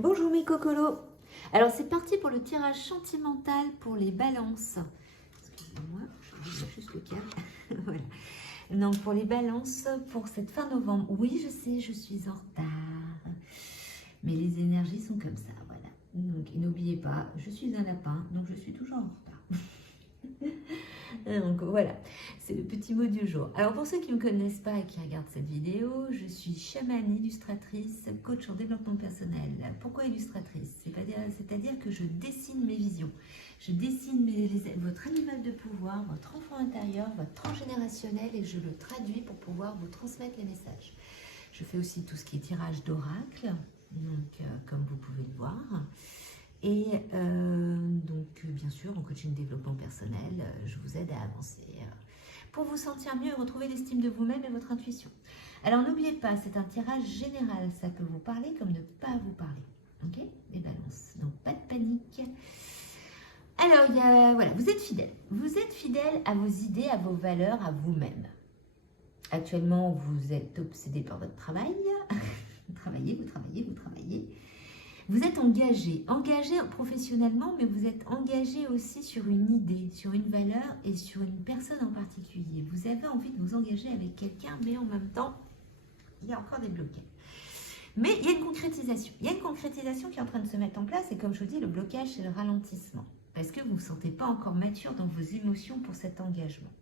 Bonjour mes cocolos. Alors c'est parti pour le tirage sentimental pour les balances. Excusez-moi, je vais juste le câble. Voilà. Donc pour les balances pour cette fin novembre. Oui, je sais, je suis en retard. Mais les énergies sont comme ça, voilà. Donc et n'oubliez pas, je suis un lapin, donc je suis toujours en retard. Donc voilà, c'est le petit mot du jour. Alors pour ceux qui ne me connaissent pas et qui regardent cette vidéo, je suis chamane, illustratrice, coach en développement personnel. Pourquoi illustratrice? C'est-à-dire que je dessine mes visions. Je dessine votre animal de pouvoir, votre enfant intérieur, votre transgénérationnel et je le traduis pour pouvoir vous transmettre les messages. Je fais aussi tout ce qui est tirage d'oracle, donc comme vous pouvez le voir. Et donc, bien sûr, en coaching développement personnel, je vous aide à avancer pour vous sentir mieux et retrouver l'estime de vous-même et votre intuition. Alors, n'oubliez pas, c'est un tirage général. Ça peut vous parler comme ne pas vous parler. Ok? Les balances. Donc, pas de panique. Alors, voilà, vous êtes fidèle. Vous êtes fidèle à vos idées, à vos valeurs, à vous-même. Actuellement, vous êtes obsédé par votre travail. Vous travaillez. Vous êtes engagé professionnellement, mais vous êtes engagé aussi sur une idée, sur une valeur et sur une personne en particulier. Vous avez envie de vous engager avec quelqu'un, mais en même temps, il y a encore des blocages. Mais il y a une concrétisation. Il y a une concrétisation qui est en train de se mettre en place et comme je vous dis, le blocage, c'est le ralentissement. Parce que vous ne vous sentez pas encore mature dans vos émotions pour cet engagement.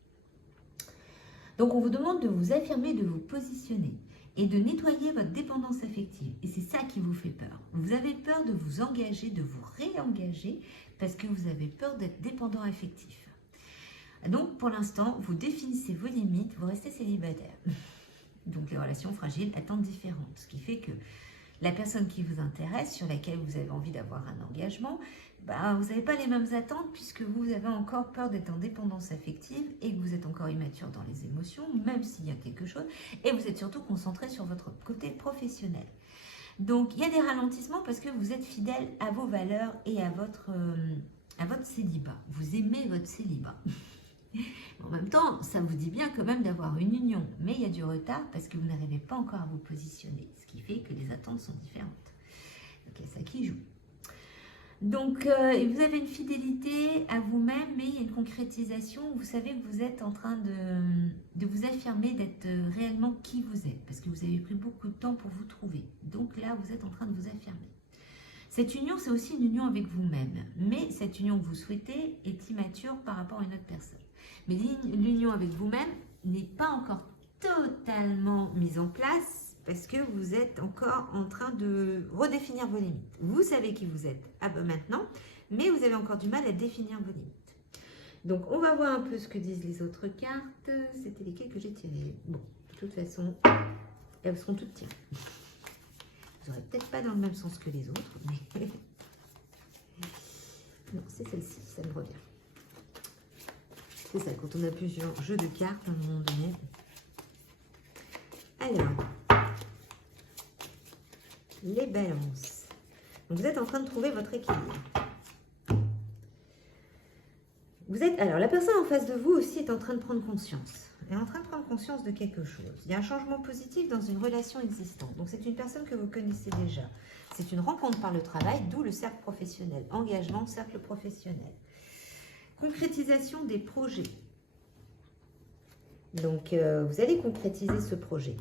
Donc, on vous demande de vous affirmer, de vous positionner et de nettoyer votre dépendance affective. Et c'est ça qui vous fait peur. Vous avez peur de vous engager, de vous réengager parce que vous avez peur d'être dépendant affectif. Donc, pour l'instant, vous définissez vos limites, vous restez célibataire. Donc, les relations fragiles attendent différentes. Ce qui fait que la personne qui vous intéresse, sur laquelle vous avez envie d'avoir un engagement, vous n'avez pas les mêmes attentes puisque vous avez encore peur d'être en dépendance affective et que vous êtes encore immature dans les émotions, même s'il y a quelque chose, et vous êtes surtout concentré sur votre côté professionnel. Donc, il y a des ralentissements parce que vous êtes fidèle à vos valeurs et à votre célibat. Vous aimez votre célibat. En même temps, ça vous dit bien quand même d'avoir une union, mais il y a du retard parce que vous n'arrivez pas encore à vous positionner, ce qui fait que les attentes sont différentes. Donc, il y a ça qui joue. Donc, vous avez une fidélité à vous-même, mais il y a une concrétisation. Vous savez que vous êtes en train de vous affirmer, d'être réellement qui vous êtes, parce que vous avez pris beaucoup de temps pour vous trouver. Donc là, vous êtes en train de vous affirmer. Cette union, c'est aussi une union avec vous-même, mais cette union que vous souhaitez est immature par rapport à une autre personne. Mais l'union avec vous-même n'est pas encore totalement mise en place, parce que vous êtes encore en train de redéfinir vos limites. Vous savez qui vous êtes maintenant, mais vous avez encore du mal à définir vos limites. Donc, on va voir un peu ce que disent les autres cartes. C'était lesquelles que j'ai tirées. Bon, de toute façon, elles seront toutes tirées. Vous n'aurez peut-être pas dans le même sens que les autres, mais... Non, c'est celle-ci, ça me revient. C'est ça, quand on a plusieurs jeux de cartes, à un moment donné. Alors... les balances. Donc, vous êtes en train de trouver votre équilibre. Alors, la personne en face de vous aussi est en train de prendre conscience. Elle est en train de prendre conscience de quelque chose. Il y a un changement positif dans une relation existante. Donc, c'est une personne que vous connaissez déjà. C'est une rencontre par le travail, d'où le cercle professionnel. Engagement, cercle professionnel. Concrétisation des projets. Donc, vous allez concrétiser ce projet.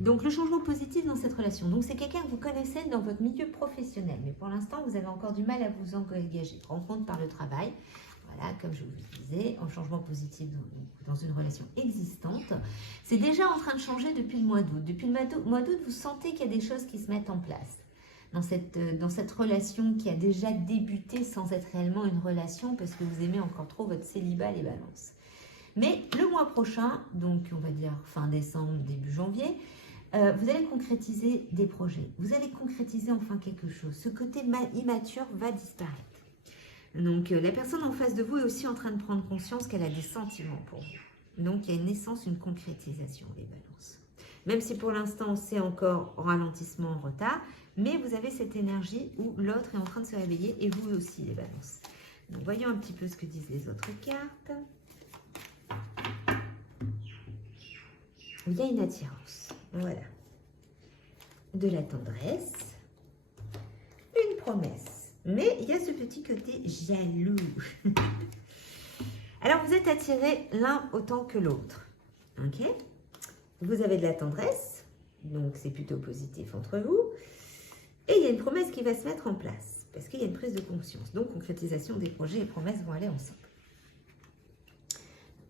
Donc, le changement positif dans cette relation. Donc, c'est quelqu'un que vous connaissez dans votre milieu professionnel. Mais pour l'instant, vous avez encore du mal à vous engager. Rencontre par le travail. Voilà, comme je vous le disais, un changement positif dans une relation existante. C'est déjà en train de changer depuis le mois d'août. Depuis le mois d'août, vous sentez qu'il y a des choses qui se mettent en place dans cette relation qui a déjà débuté sans être réellement une relation parce que vous aimez encore trop votre célibat, les balances. Mais le mois prochain, donc on va dire fin décembre, début janvier, vous allez concrétiser des projets. Vous allez concrétiser enfin quelque chose. Ce côté immature va disparaître. Donc, la personne en face de vous est aussi en train de prendre conscience qu'elle a des sentiments pour vous. Donc, il y a une naissance, une concrétisation, les balances. Même si pour l'instant, c'est encore en ralentissement, en retard, mais vous avez cette énergie où l'autre est en train de se réveiller et vous aussi, les balances. Donc, voyons un petit peu ce que disent les autres cartes. Il y a une attirance. Voilà. De la tendresse. promesse. Mais il y a ce petit côté jaloux. Alors, vous êtes attirés l'un autant que l'autre. Ok? Vous avez de la tendresse, donc c'est plutôt positif entre vous. Et il y a une promesse qui va se mettre en place, parce qu'il y a une prise de conscience. Donc, concrétisation des projets et promesses vont aller ensemble.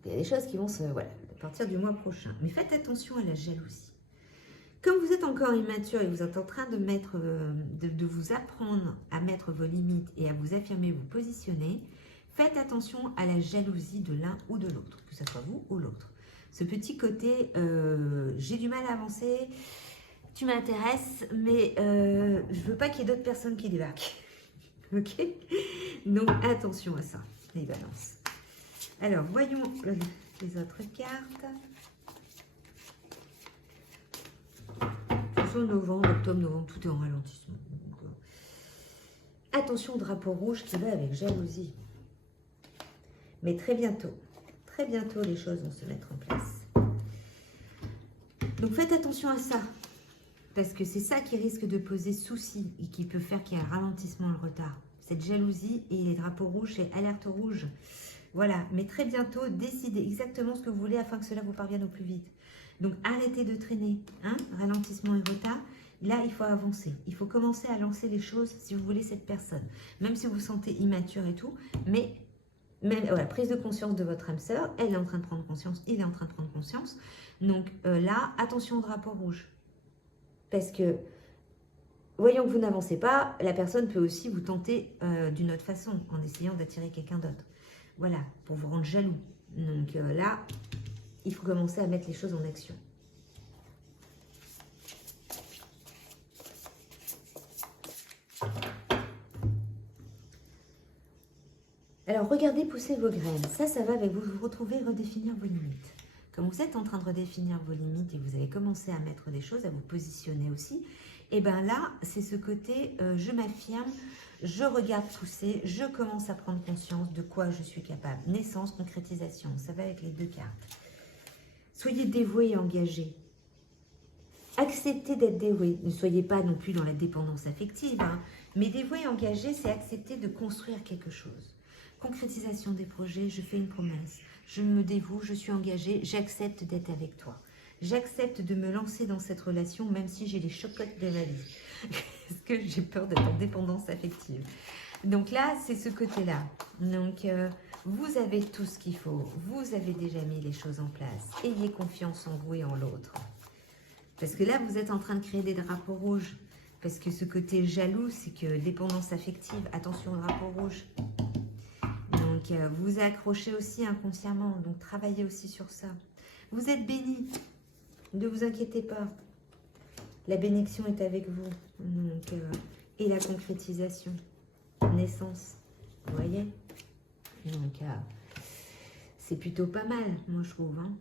Il y a des choses qui vont se... Voilà, à partir du mois prochain. Mais faites attention à la jalousie. Comme vous êtes encore immature et vous êtes en train de mettre, de vous apprendre à mettre vos limites et à vous affirmer, vous positionner, faites attention à la jalousie de l'un ou de l'autre, que ce soit vous ou l'autre. Ce petit côté, j'ai du mal à avancer, tu m'intéresses, mais je veux pas qu'il y ait d'autres personnes qui débarquent. Ok? Donc attention à ça, les balances. Alors, voyons les autres cartes. Novembre, octobre, novembre, tout est en ralentissement. Donc, attention au drapeau rouge qui va avec jalousie. Mais très bientôt, les choses vont se mettre en place. Donc faites attention à ça, parce que c'est ça qui risque de poser souci et qui peut faire qu'il y ait un ralentissement, le retard. Cette jalousie et les drapeaux rouges et alerte rouge. Voilà, mais très bientôt, décidez exactement ce que vous voulez afin que cela vous parvienne au plus vite. Donc, arrêtez de traîner, hein, ralentissement et retard. Là, il faut avancer. Il faut commencer à lancer les choses si vous voulez cette personne. Même si vous vous sentez immature et tout. Mais, voilà, prise de conscience de votre âme sœur. Elle est en train de prendre conscience. Il est en train de prendre conscience. Donc, là, attention au drapeau rouge. Parce que, voyant que vous n'avancez pas, la personne peut aussi vous tenter d'une autre façon, en essayant d'attirer quelqu'un d'autre. Voilà, pour vous rendre jaloux. Donc là, il faut commencer à mettre les choses en action. Alors, regardez pousser vos graines. Ça va avec vous retrouver, redéfinir vos limites. Comme vous êtes en train de redéfinir vos limites et vous avez commencé à mettre des choses, à vous positionner aussi, et bien là, c'est ce côté, je m'affirme, je regarde pousser, je commence à prendre conscience de quoi je suis capable. Naissance, concrétisation, ça va avec les deux cartes. Soyez dévoués et engagés. Acceptez d'être dévoué. Ne soyez pas non plus dans la dépendance affective, hein, mais dévoué et engagé, c'est accepter de construire quelque chose. Concrétisation des projets, je fais une promesse. Je me dévoue, je suis engagée, j'accepte d'être avec toi. J'accepte de me lancer dans cette relation, même si j'ai les chocottes de ma vie. Parce que j'ai peur d'être en dépendance affective. Donc là, c'est ce côté-là. Donc, vous avez tout ce qu'il faut. Vous avez déjà mis les choses en place. Ayez confiance en vous et en l'autre. Parce que là, vous êtes en train de créer des drapeaux rouges. Parce que ce côté jaloux, c'est que dépendance affective, attention au drapeau rouge. Donc, vous accrochez aussi inconsciemment. Donc, travaillez aussi sur ça. Vous êtes bénis. Ne vous inquiétez pas. La bénédiction est avec vous. Donc, et la concrétisation. Naissance. Vous voyez? Donc, c'est plutôt pas mal, moi, je trouve. Hein.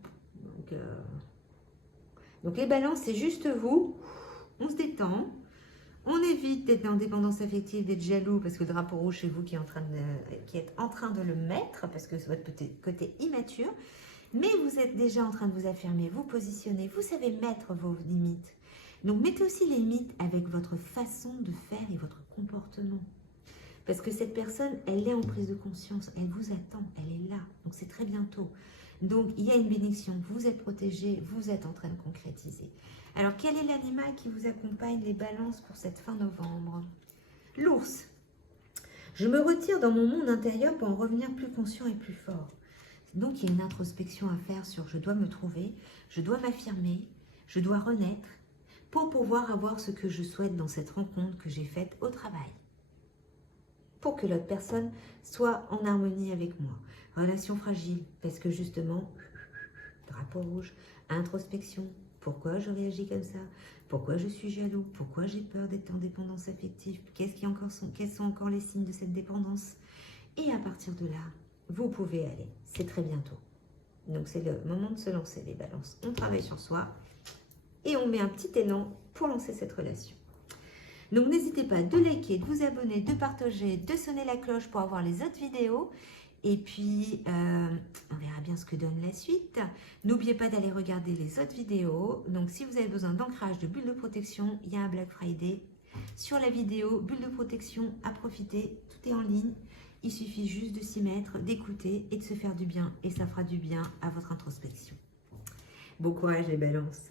Donc, les balances, c'est juste vous. On se détend. On évite d'être en dépendance affective, d'être jaloux, parce que le drapeau rouge, c'est vous qui êtes en train de le mettre, parce que c'est votre côté immature. Mais vous êtes déjà en train de vous affirmer, vous positionner, vous savez mettre vos limites. Donc, mettez aussi les limites avec votre façon de faire et votre comportement. Parce que cette personne, elle est en prise de conscience, elle vous attend, elle est là. Donc, c'est très bientôt. Donc, il y a une bénédiction, vous êtes protégés, vous êtes en train de concrétiser. Alors, quel est l'animal qui vous accompagne, les balances, pour cette fin novembre? L'ours. Je me retire dans mon monde intérieur pour en revenir plus conscient et plus fort. Donc, il y a une introspection à faire sur je dois me trouver, je dois m'affirmer, je dois renaître pour pouvoir avoir ce que je souhaite dans cette rencontre que j'ai faite au travail. Pour que l'autre personne soit en harmonie avec moi. Relation fragile, parce que justement, drapeau rouge, introspection. Pourquoi je réagis comme ça? Pourquoi je suis jaloux? Pourquoi j'ai peur d'être en dépendance affective? Quels sont encore les signes de cette dépendance? Et à partir de là, vous pouvez aller. C'est très bientôt. Donc, c'est le moment de se lancer, les balances. On travaille sur soi et on met un petit élan pour lancer cette relation. Donc, n'hésitez pas de liker, de vous abonner, de partager, de sonner la cloche pour avoir les autres vidéos. Et puis, on verra bien ce que donne la suite. N'oubliez pas d'aller regarder les autres vidéos. Donc, si vous avez besoin d'ancrage, de bulles de protection, il y a un Black Friday sur la vidéo, bulle de protection à profiter, tout est en ligne. Il suffit juste de s'y mettre, d'écouter et de se faire du bien. Et ça fera du bien à votre introspection. Bon courage les balances!